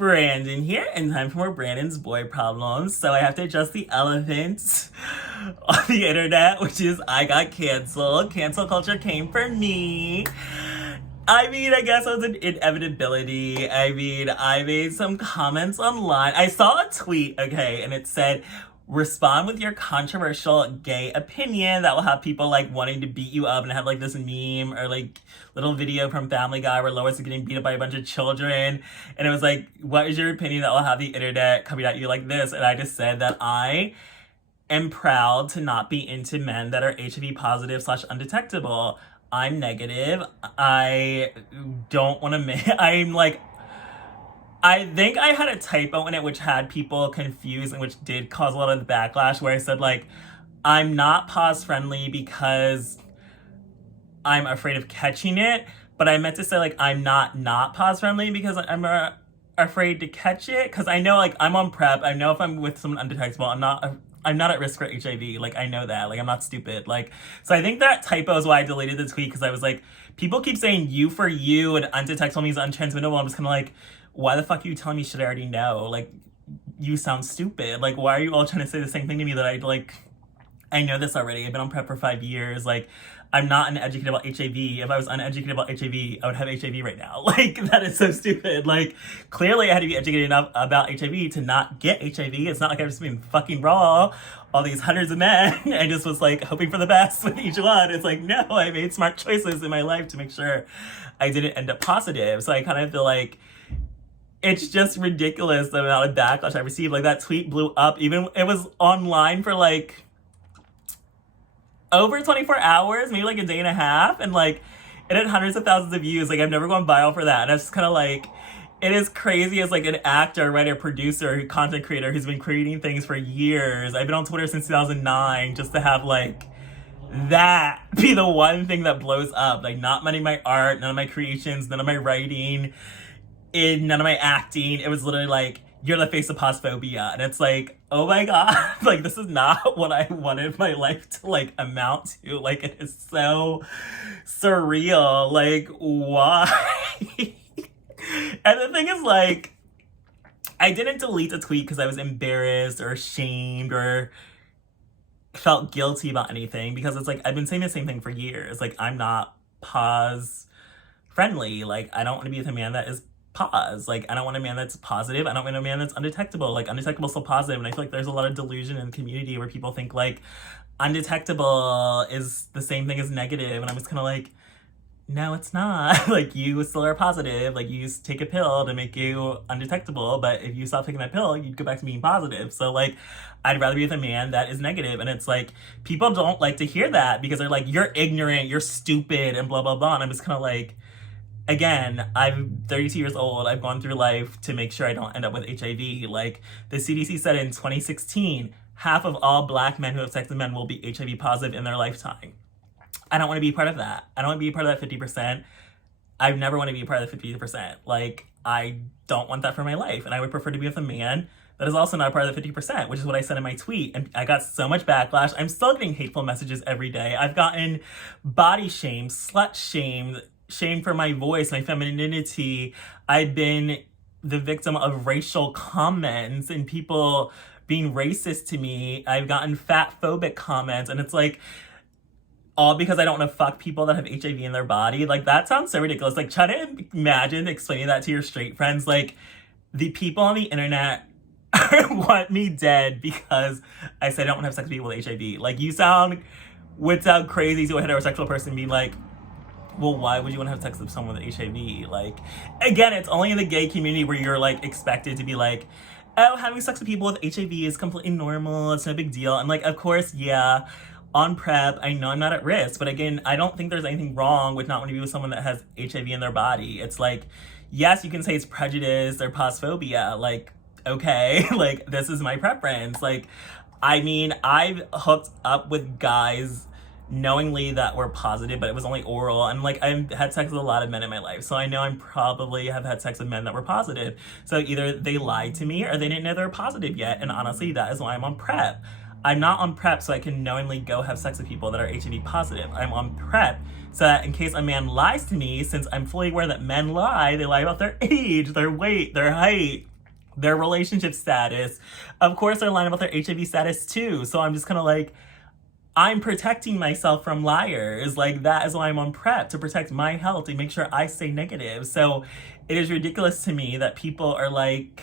Branden here, and time for more Branden's boy problems. So I have to address the elephant on the internet, which is I got canceled. Cancel culture came for me. I mean, I guess it was an inevitability. I mean, I made some comments online. I saw a tweet, okay, and it said, respond with your controversial gay opinion that will have people like wanting to beat you up, and have like this meme or like little video from Family Guy where Lois is getting beat up by a bunch of children, and it was like, what is your opinion that will have the internet coming at you like this? And I just said that I am proud to not be into men that are HIV positive / undetectable. I'm negative. I don't want to I'm like, I think I had a typo in it which had people confused and which did cause a lot of the backlash, where I said like, I'm not pause friendly because I'm afraid of catching it, but I meant to say like, I'm not pause friendly because I'm afraid to catch it, because I know like I'm on PrEP. I know if I'm with someone undetectable, I'm not at risk for HIV. Like, I know that. Like, I'm not stupid. Like, so I think that typo is why I deleted the tweet, because I was like, people keep saying you for you and undetectable means untransmittable. I'm just kind of like, why the fuck are you telling me shit I already know? Like, you sound stupid. Like, why are you all trying to say the same thing to me that I know this already. I've been on PrEP for 5 years. Like, I'm not uneducated about HIV. If I was uneducated about HIV, I would have HIV right now. Like, that is so stupid. Like, clearly I had to be educated enough about HIV to not get HIV. It's not like I've just been fucking raw all these hundreds of men and just was like hoping for the best with each one. It's like, no, I made smart choices in my life to make sure I didn't end up positive. So I kind of feel like it's just ridiculous the amount of backlash I received. Like, that tweet blew up. Even it was online for like over 24 hours, maybe like a day and a half, and like it had hundreds of thousands of views. Like, I've never gone viral for that, and I was just kind of like, it is crazy as like an actor, writer, producer, content creator who's been creating things for years. I've been on Twitter since 2009, just to have like that be the one thing that blows up. Like, not many of my art, none of my creations, none of my writing, none of my acting. It was literally like, you're the face of posphobia. And it's like, oh my God, like, this is not what I wanted my life to like amount to. Like, it is so surreal. Like, why? And the thing is, like, I didn't delete the tweet because I was embarrassed or ashamed or felt guilty about anything, because it's like, I've been saying the same thing for years. Like, I'm not pause friendly. Like, I don't want to be with a man that is pause. Like, I don't want a man that's positive. I don't want a man that's undetectable. Like, undetectable is still positive. And I feel like there's a lot of delusion in the community where people think like undetectable is the same thing as negative. And I'm just kind of like, no, it's not. Like, you still are positive. Like, you just take a pill to make you undetectable, but if you stop taking that pill, you'd go back to being positive. So like, I'd rather be with a man that is negative. And it's like, people don't like to hear that because they're like, you're ignorant, you're stupid, and blah, blah, blah. And I'm just kind of like, again, I'm 32 years old. I've gone through life to make sure I don't end up with HIV. Like, the CDC said in 2016, half of all Black men who have sex with men will be HIV positive in their lifetime. I don't want to be part of that. I don't want to be part of that 50%. I never want to be part of the 50%. Like, I don't want that for my life. And I would prefer to be with a man that is also not part of the 50%, which is what I said in my tweet. And I got so much backlash. I'm still getting hateful messages every day. I've gotten body shamed, slut shamed, shame for my voice, my femininity. I've been the victim of racial comments and people being racist to me. I've gotten fat phobic comments, and it's like, all because I don't want to fuck people that have HIV in their body. Like, that sounds so ridiculous. Like, try to imagine explaining that to your straight friends. Like, the people on the internet want me dead because I said I don't want to have sex with people with HIV. Like, would sound crazy to a heterosexual person being like, well, why would you want to have sex with someone with HIV? Like, again, it's only in the gay community where you're like expected to be like, oh, having sex with people with HIV is completely normal, it's no big deal. And like, of course, yeah, on PrEP, I know I'm not at risk, but again, I don't think there's anything wrong with not wanting to be with someone that has HIV in their body. It's like, yes, you can say it's prejudice or posphobia. Like, okay, like, this is my preference. Like, I mean, I've hooked up with guys knowingly that were positive, but it was only oral. And like, I've had sex with a lot of men in my life, so I know I probably have had sex with men that were positive. So either they lied to me or they didn't know they were positive yet. And honestly, that is why I'm on PrEP. I'm not on PrEP so I can knowingly go have sex with people that are HIV positive. I'm on PrEP so that in case a man lies to me, since I'm fully aware that men lie, they lie about their age, their weight, their height, their relationship status. Of course, they're lying about their HIV status too. So I'm just kind of like, I'm protecting myself from liars. Like, that is why I'm on PrEP, to protect my health and make sure I stay negative. So it is ridiculous to me that people are like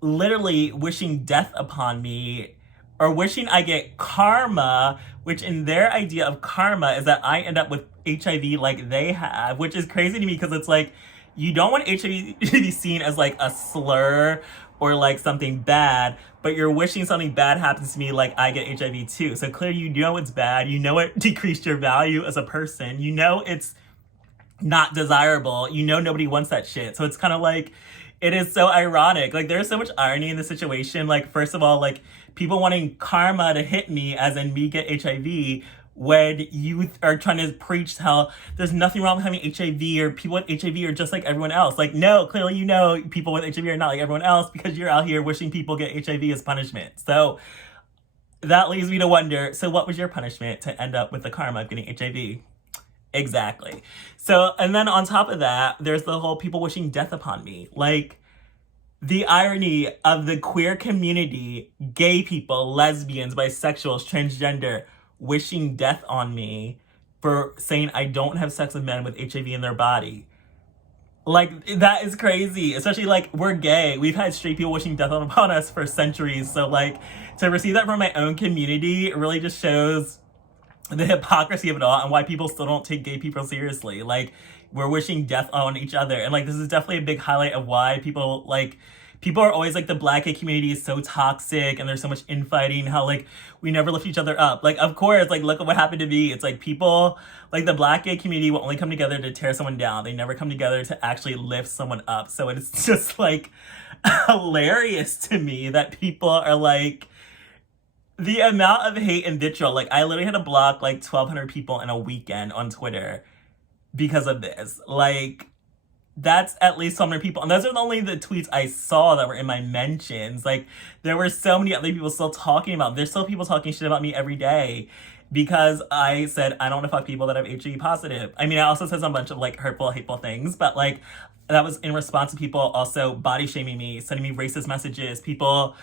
literally wishing death upon me, or wishing I get karma, which in their idea of karma is that I end up with HIV like they have, which is crazy to me because it's like, you don't want HIV to be seen as like a slur or like something bad, but you're wishing something bad happens to me like I get HIV too. So clearly you know it's bad, you know it decreased your value as a person, you know it's not desirable, you know nobody wants that shit. So it's kind of like, it is so ironic. Like, there's so much irony in the situation. Like, first of all, like, people wanting karma to hit me, as in me get HIV, when you are trying to preach how there's nothing wrong with having HIV, or people with HIV are just like everyone else. Like, no, clearly you know people with HIV are not like everyone else because you're out here wishing people get HIV as punishment. So that leads me to wonder, so what was your punishment to end up with the karma of getting HIV? Exactly. So, and then on top of that, there's the whole people wishing death upon me. Like, the irony of the queer community, gay people, lesbians, bisexuals, transgender, wishing death on me for saying I don't have sex with men with HIV in their body. Like, that is crazy. Especially, like, we're gay. We've had straight people wishing death upon us for centuries. So, like, to receive that from my own community, it really just shows the hypocrisy of it all and why people still don't take gay people seriously. Like, we're wishing death on each other. And, like, this is definitely a big highlight of why people, like, people are always like, the Black gay community is so toxic and there's so much infighting, how, like, we never lift each other up. Like, of course, like, look at what happened to me. It's like, people, like, the Black gay community will only come together to tear someone down. They never come together to actually lift someone up. So it's just, like, hilarious to me that people are, like, the amount of hate and vitriol. Like, I literally had to block, like, 1,200 people in a weekend on Twitter because of this. Like, that's at least 100 people. And those are only the tweets I saw that were in my mentions. Like, there were so many other people still talking about. There's still people talking shit about me every day because I said I don't want to fuck people that have HIV positive. I mean, I also said some bunch of, like, hurtful, hateful things, but, like, that was in response to people also body shaming me, sending me racist messages, people,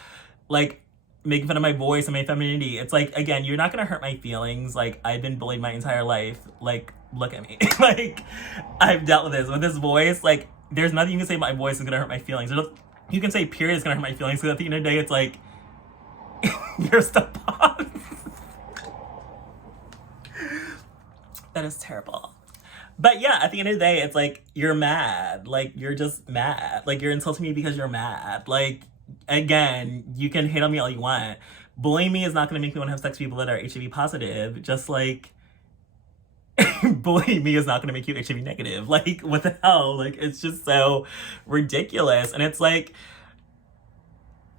like, making fun of my voice and my femininity. It's like, again, you're not gonna hurt my feelings. Like, I've been bullied my entire life. Like, look at me. Like, I've dealt with this. With this voice, like, there's nothing you can say my voice is gonna hurt my feelings. You can say period is gonna hurt my feelings, because at the end of the day, it's like, you're still pause. That is terrible. But yeah, at the end of the day, it's like, you're mad. Like, you're just mad. Like, you're insulting me because you're mad. Like, again, you can hate on me all you want. Bullying me is not going to make me want to have sex with people that are HIV positive. Just like, bullying me is not going to make you HIV negative. Like, what the hell? Like, it's just so ridiculous. And it's like,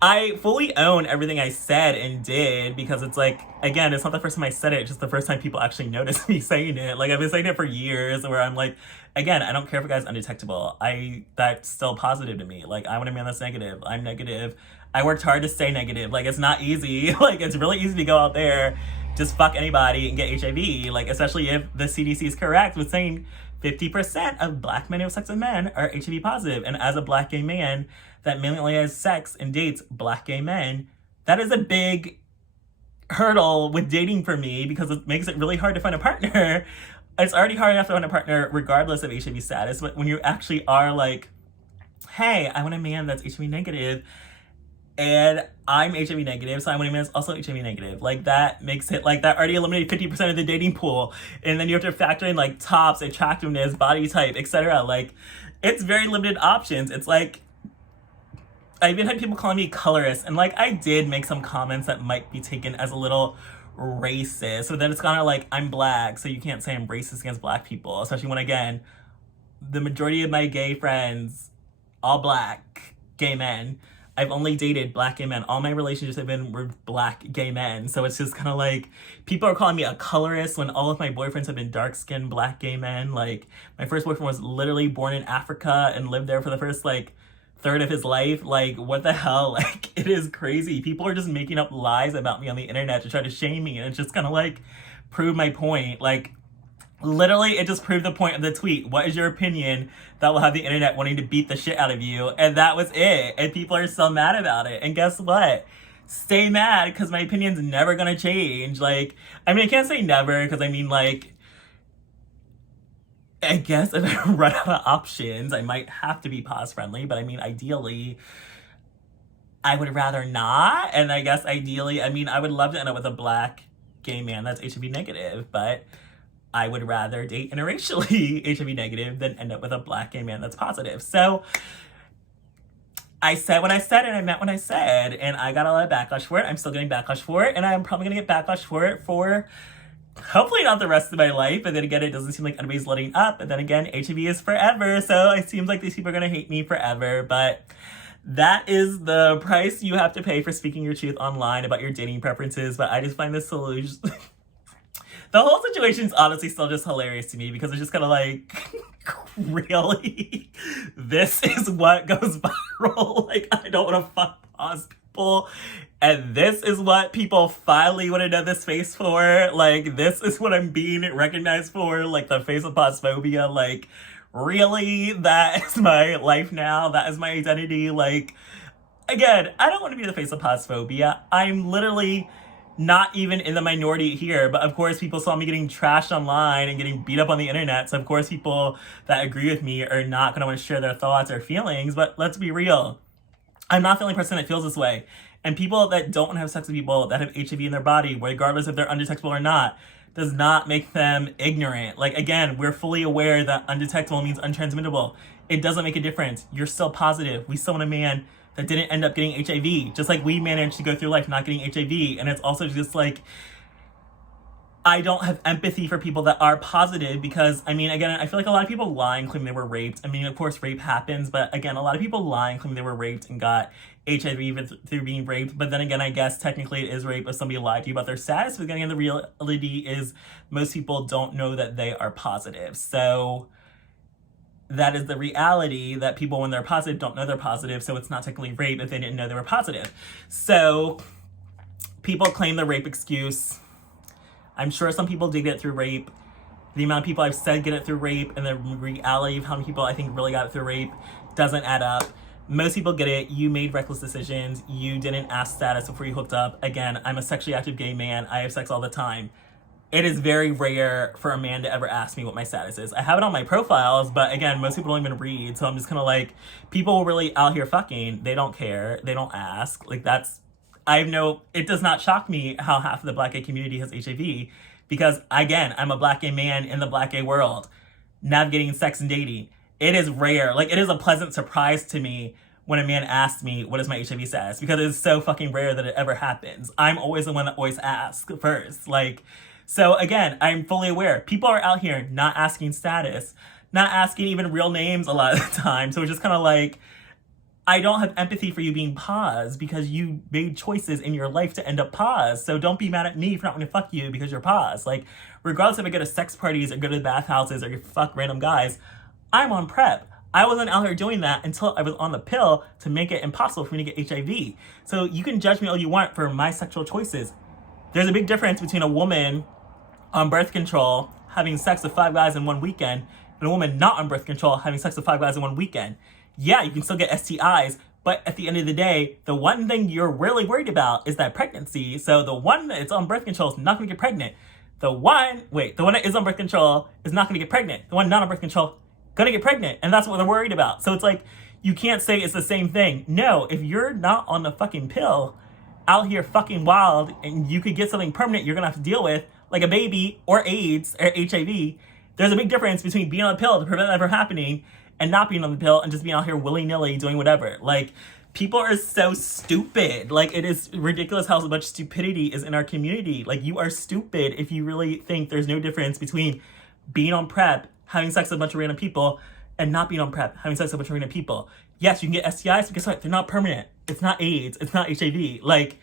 I fully own everything I said and did, because it's like, again, it's not the first time I said it, it's just the first time people actually noticed me saying it. Like, I've been saying it for years, where I'm like, again, I don't care if a guy's undetectable. That's still positive to me. Like, I want a man that's negative. I'm negative. I worked hard to stay negative. Like, it's not easy. Like, it's really easy to go out there, just fuck anybody and get HIV. Like, especially if the CDC is correct with saying 50% of Black men who have sex with men are HIV positive. And as a Black gay man that mainly has sex and dates Black gay men, that is a big hurdle with dating for me, because it makes it really hard to find a partner. It's already hard enough to find a partner regardless of HIV status, but when you actually are like, hey, I want a man that's HIV negative, and I'm HIV negative, so I want a man that's also HIV negative. Like, that makes it, like, that already eliminated 50% of the dating pool. And then you have to factor in, like, tops, attractiveness, body type, etc. Like, it's very limited options. It's like, I even had people calling me colorist, and, like, I did make some comments that might be taken as a little racist. So then it's kind of like, I'm Black, so you can't say I'm racist against Black people, especially when, again, the majority of my gay friends, all Black gay men. I've only dated Black gay men. All my relationships have been with Black gay men. So it's just kind of like, people are calling me a colorist when all of my boyfriends have been dark-skinned Black gay men. Like, my first boyfriend was literally born in Africa and lived there for the first, like, third of his life. Like, what the hell? Like, it is crazy. People are just making up lies about me on the internet to try to shame me, and it's just kind of like, prove my point. Like, Literally, it just proved the point of the tweet. What is your opinion that will have the internet wanting to beat the shit out of you? And that was it. And people are still mad about it. And guess what? Stay mad, because my opinion's never gonna change. Like, I mean, I can't say never, because I mean, like, I guess if I run out of options, I might have to be pause friendly. But I mean, ideally, I would rather not. And I guess ideally, I mean, I would love to end up with a black gay man that's HIV negative, but I would rather date interracially HIV negative than end up with a black gay man that's positive. So I said what I said, and I meant what I said, and I got a lot of backlash for it. I'm still getting backlash for it, and I'm probably gonna get backlash for it for hopefully not the rest of my life. And then again, it doesn't seem like anybody's letting up. And then again, HIV is forever, so it seems like these people are gonna hate me forever. But that is the price you have to pay for speaking your truth online about your dating preferences. But I just find this solution. The whole situation's honestly still just hilarious to me, because it's just kind of like, really? This is what goes viral? Like, I don't want to fuck pause people. And this is what people finally want to know this face for? Like, this is what I'm being recognized for? Like, the face of posphobia? Like, really? That is my life now? That is my identity? Like, again, I don't want to be the face of posphobia. I'm literally not even in the minority here, but of course people saw me getting trashed online and getting beat up on the internet, so of course people that agree with me are not going to want to share their thoughts or feelings. But let's be real, I'm not the only person that feels this way. And people that don't want to have sex with people that have HIV in their body, regardless if they're undetectable or not, does not make them ignorant. Like, again, we're fully aware that undetectable means untransmittable. It doesn't make a difference. You're still positive. We still want a man that didn't end up getting HIV, just like we managed to go through life not getting HIV. And it's also just like, I don't have empathy for people that are positive, because, I mean, again, I feel like a lot of people lie and claim they were raped. I mean, of course, rape happens, but again, a lot of people lie and claim they were raped and got HIV through being raped. But then again, I guess technically it is rape if somebody lied to you about their status. But again, the reality is most people don't know that they are positive. So that is the reality, that people, when they're positive, don't know they're positive, so it's not technically rape if they didn't know they were positive. So people claim the rape excuse. I'm sure some people did get it through rape. The amount of people I've said get it through rape and the reality of how many people I think really got it through rape doesn't add up. Most people get it. You made reckless decisions. You didn't ask status before you hooked up. Again, I'm a sexually active gay man. I have sex all the time. It is very rare for a man to ever ask me what my status is. I have it on my profiles, but again, most people don't even read. So I'm just kind of like, people really out here fucking, they don't care. They don't ask. Like, it does not shock me how half of the black gay community has HIV, because again, I'm a black gay man in the black gay world, navigating sex and dating. It is rare. Like, it is a pleasant surprise to me when a man asks me, what is my HIV status? Because it is so fucking rare that it ever happens. I'm always the one that always asks first. Like, so again, I'm fully aware. People are out here not asking status, not asking even real names a lot of the time. So it's just kind of like, I don't have empathy for you being paused, because you made choices in your life to end up paused. So don't be mad at me for not wanting to fuck you because you're paused. Like, regardless if I go to sex parties or go to bathhouses or fuck random guys, I'm on PrEP. I wasn't out here doing that until I was on the pill to make it impossible for me to get HIV. So you can judge me all you want for my sexual choices. There's a big difference between a woman on birth control having sex with 5 guys in one weekend and a woman not on birth control having sex with 5 guys in one weekend. Yeah, you can still get STIs, but at the end of the day, the one thing you're really worried about is that pregnancy. So the one that's on birth control is not going to get pregnant. The one that is on birth control is not going to get pregnant. The one not on birth control, going to get pregnant. And that's what they're worried about. So it's like, you can't say it's the same thing. No, if you're not on the fucking pill, out here fucking wild, and you could get something permanent you're going to have to deal with, like a baby or AIDS or HIV, there's a big difference between being on a pill to prevent that from happening and not being on the pill and just being out here willy-nilly doing whatever. Like, people are so stupid. Like, it is ridiculous how much stupidity is in our community. Like, you are stupid if you really think there's no difference between being on PrEP, having sex with a bunch of random people, and not being on PrEP, having sex with a bunch of random people. Yes, you can get STIs, but guess what? They're not permanent. It's not AIDS. It's not HIV. Like,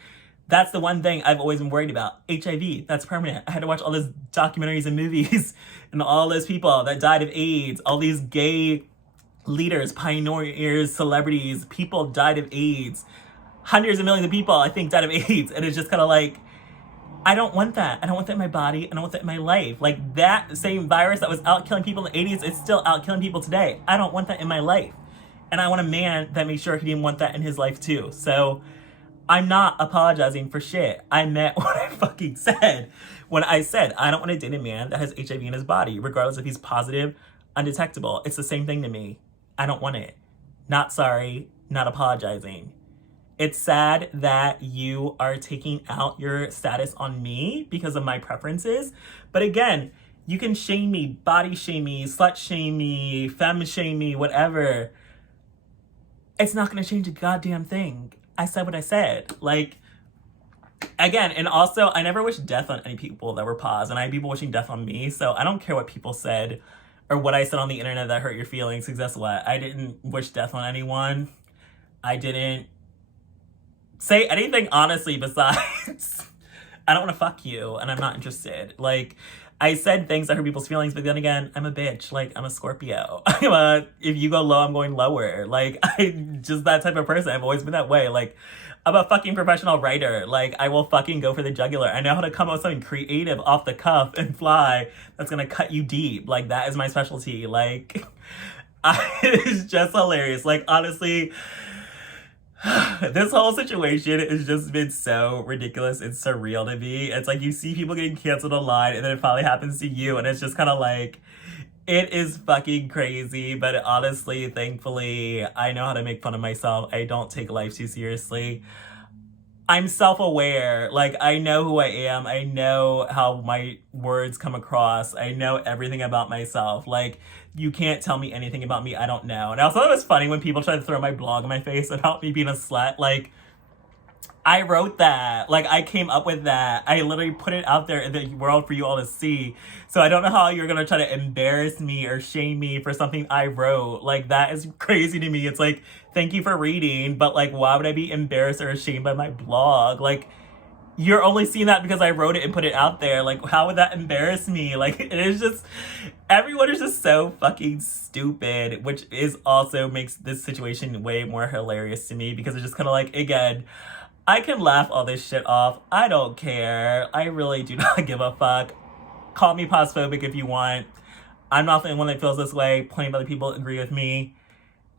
that's the one thing I've always been worried about. HIV, that's permanent. I had to watch all these documentaries and movies and all those people that died of AIDS, all these gay leaders, pioneers, celebrities, people died of AIDS. Hundreds of millions of people, I think, died of AIDS. And it's just kind of like, I don't want that. I don't want that in my body. I don't want that in my life. Like, that same virus that was out killing people in the 80s is still out killing people today. I don't want that in my life. And I want a man that makes sure he didn't want that in his life too. So I'm not apologizing for shit. I meant what I fucking said when I said I don't want to date a man that has HIV in his body, regardless if he's positive, undetectable. It's the same thing to me. I don't want it. Not sorry, not apologizing. It's sad that you are taking out your status on me because of my preferences. But again, you can shame me, body shame me, slut shame me, femme shame me, whatever. It's not going to change a goddamn thing. I said what I said. Like, again, and also, I never wished death on any people that were paused, and I had people wishing death on me, so I don't care what people said or what I said on the internet that hurt your feelings, because guess what? I didn't wish death on anyone. I didn't say anything honestly besides, I don't want to fuck you, and I'm not interested. Like, I said things that hurt people's feelings, but then again, I'm a bitch. Like, I'm a Scorpio. If you go low, I'm going lower. Like, I'm just that type of person. I've always been that way. Like, I'm a fucking professional writer. Like, I will fucking go for the jugular. I know how to come up with something creative off the cuff and fly that's gonna cut you deep. Like, that is my specialty. Like, it's just hilarious. Like, honestly, this whole situation has just been so ridiculous and surreal to me. It's like you see people getting canceled online and then it finally happens to you, and it's just kind of like, it is fucking crazy. But honestly, thankfully, I know how to make fun of myself. I don't take life too seriously. I'm self-aware. Like, I know who I am. I know how my words come across. I know everything about myself. Like, you can't tell me anything about me I don't know. And I also thought it was funny when people try to throw my blog in my face about me being a slut. Like, I wrote that. Like, I came up with that. I literally put it out there in the world for you all to see. So I don't know how you're gonna try to embarrass me or shame me for something I wrote. Like, that is crazy to me. It's like, thank you for reading, but like, why would I be embarrassed or ashamed by my blog? Like, you're only seeing that because I wrote it and put it out there. Like, how would that embarrass me? Like, it is just, everyone is just so fucking stupid, which is also makes this situation way more hilarious to me, because it's just kind of like, again, I can laugh all this shit off. I don't care. I really do not give a fuck. Call me postphobic if you want. I'm not the only one that feels this way. Plenty of other people agree with me.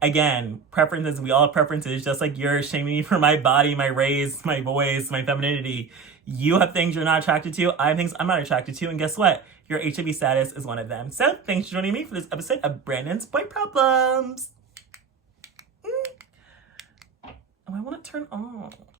Again, preferences, we all have preferences, just like you're shaming me for my body, my race, my voice, my femininity. You have things you're not attracted to. I have things I'm not attracted to. And guess what? Your HIV status is one of them. So thanks for joining me for this episode of Brandon's Boy Problems. Oh, I want to turn on.